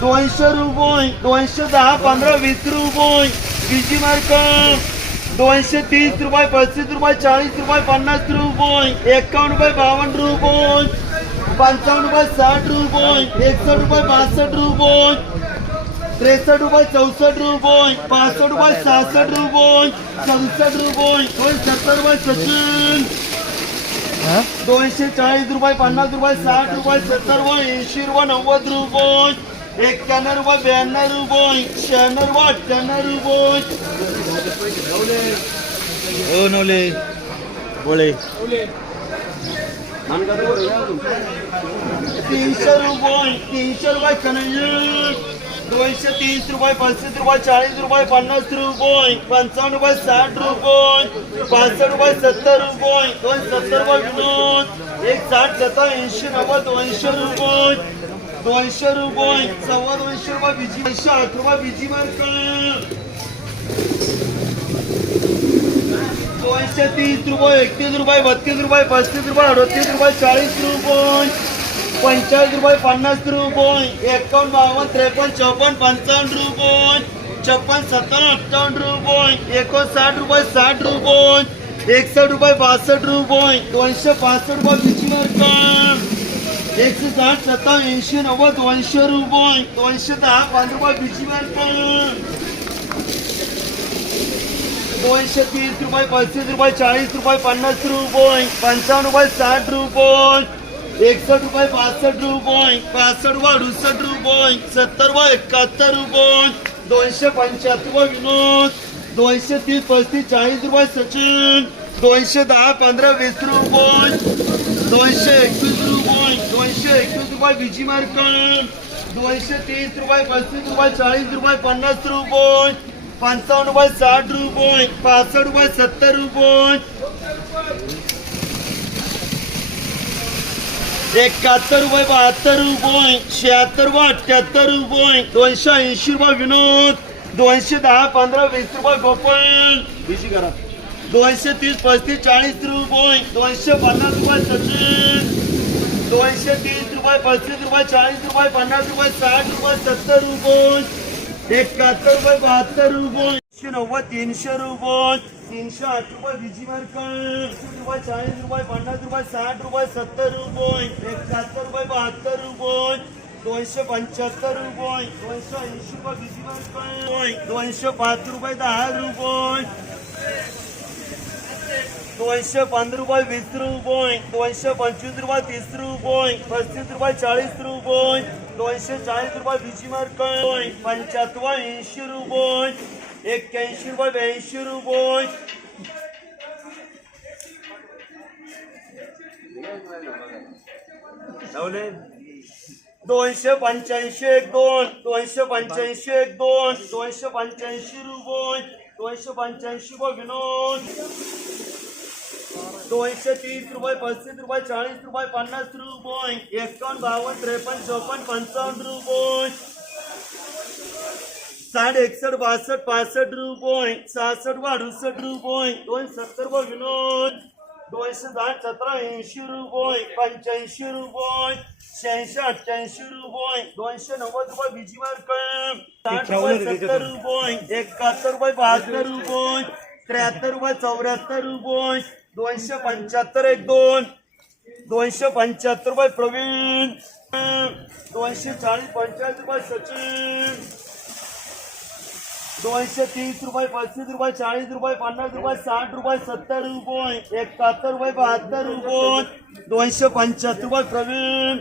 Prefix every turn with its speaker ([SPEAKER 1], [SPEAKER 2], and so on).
[SPEAKER 1] दोनशे रुपये दोनशे दहा पंधरा वीस रुपये. बीजी मार्क दोनशे तीस रुपये पस्तीस रुपये चाळीस रुपये पन्नास रुपये. एकावन्न रुपये बावन्न रुपये. पंचावन्न रुपये साठ रुपये. एकसष्ट रुपये बासष्ट रुपये. त्रेसष्ट रुपये चौसष्ट रुपये. पासष्ट रुपये सहासष्ट रुपये. सदुसष्ट रुपये. दोनशे सत्तर रुपये सचिन. दोनशे चाळीस रुपये पन्नास रुपये साठ रुपये सत्तर रुपये ऐंशी रुपये नव्वद रुपये. एक्क्याण्णव ब्याण्णव रुपये शहाण्णव रुपये अठ्ठ्याण्णव रुपये नवले. बोळे तीनशे रुपये तीनशे रुपये कन्हैया दोनशे तीस रुपये पंचवीस रुपये चाळीस रुपये पन्नास रुपये पंचावन्न रुपये साठ रुपये पासष्ट रुपये सत्तर रुपये दोन सत्तर रुपये विनोद. एक साठ सत्तर ऐंशी नव्वद दोनशे रुपये. दोनशे रुपये, सव्वा दोनशे रुपये बीजी दोनशे आठ रुपये बीजी मार्क दोनशे तीस रुपये, एकतीस रुपये, बत्तीस रुपये, पस्तीस रुपये, अडतीस रुपये, चाळीस रुपये, पंचाळीस रुपये, पन्नास रुपये, एकावन्न, बावन्न, त्रेपन्न, चौपन्न, पंचावन्न रुपये छप्पन सत्तावन्न, अठ्ठावन्न रुपये, एकोणसाठ रुपये, साठ रुपये एकसष्ट रुपये बासष्ट रुपये, दोनशे पासष्ट रुपये बिची रक्कम एकशे साठ सत्तावन्न ऐंशी नव्वद दोनशे रुपये दोनशे दहा पंधरा रुपये रक्कम दोनशे तीस रुपये पस्तीस रुपये चाळीस रुपये पन्नास रुपये पंचावन्न रुपये साठ रुपये एकसष्ट रुपये पासष्ट रुपये पासष्ट रुपये अडुसष्ट रुपये सत्तर रुपये एकाहत्तर रुपये दोनशे पंच्याहत्तर रुपये विनोद दोनशे तीस पस्तीस चाळीस रुपये सचिन दोनशे दहा पंधरा वीस रुपये दोनशे एकवीस रुपये दोनशे एकवीस रुपये बीजी मार्कन दोनशे तीस रुपये पस्तीस रुपये चाळीस रुपये पन्नास रुपये पंचावन्न रुपये साठ रुपये पासष्ट रुपये सत्तर रुपये. एकाहत्तर रुपये बहात्तर रुपये शहात्तर रुपये अठ्ठ्याहत्तर रुपये दोनशे ऐंशी रुपये विनोद दोनशे दहा पंधरा वीस रुपये गोपाल बीजी करा. दोनशे तीस पस्तीस चाळीस रुपये दोनशे पन्नास रुपये सचिन. दोनशे तीस रुपये, पस्तीस रुपये, चाळीस रुपये, पन्नास रुपये, साठ रुपये, सत्तर रुपये. एकाहत्तर रुपये, बहात्तर रुपये. एकशे नव्वद, तीनशे रुपये. तीनशे आठ रुपये मार्क रुपये, चाळीस रुपये, पन्नास रुपये, साठ रुपये, सत्तर रुपये. एकाहत्तर रुपये, बहात्तर रुपये. दोनशे पंच्याहत्तर रुपये. दोनशे ऐंशी रुपये दोनशे पाच रुपये, दहा रुपये. दोनशे पंधरा रुपये वीस रुपये, दोनशे पंचवीस रुपये तीस रुपये, पस्तीस रुपये चाळीस रुपये, दोनशे चाळीस रुपये बिज़ी मार्क पंच्याहत्तर ऐंशी रुपये, एक्क्याऐंशी रुपये ब्याऐंशी रुपये. दोनशे पंच्याऐंशी एक दोन, दोनशे पंच्याऐंशी एक दोन, दोनशे पंच्याऐंशी रुपये, दोनशे पंच्याऐंशी रुपये विनोद. दोनशे तीस रुपये पस्तीस रुपये चाळीस रुपये पन्नास रुपये. एकावन्न बावन्न त्रेपन्न चौपन्न पंचावन्न रुपये. साठ एकसष्ट बासष्ट पासष्ट रुपये. सहासष्ट रुपये अडुसष्ट रुपये. दोन सत्तर रुपये विनोद. दोनशे दहा सतरा ऐंशी रुपये. पंच्याऐंशी रुपये. शहाऐंशी अठ्ठ्याऐंशी रुपये. दोनशे नव्वद रुपये बिजी मार्क. साठ रुपये सत्तर रुपये. एकाहत्तर रुपये बहात्तर रुपये. त्र्याहत्तर रुपये चौऱ्याहत्तर रुपये. दोनशे पंच्याहत्तर एक दोन. दोनशे पंच्याहत्तर रुपये प्रवीण. दोनशे चाळीस पंच्याहत्तर रुपये सचिन. दोनशे तीस रुपये पस्तीस रुपये चाळीस रुपये पन्नास रुपये साठ रुपये सत्तर रुपये. एकाहत्तर रुपये बहात्तर रुपये. दोनशे पंच्याहत्तर रुपये प्रवीण.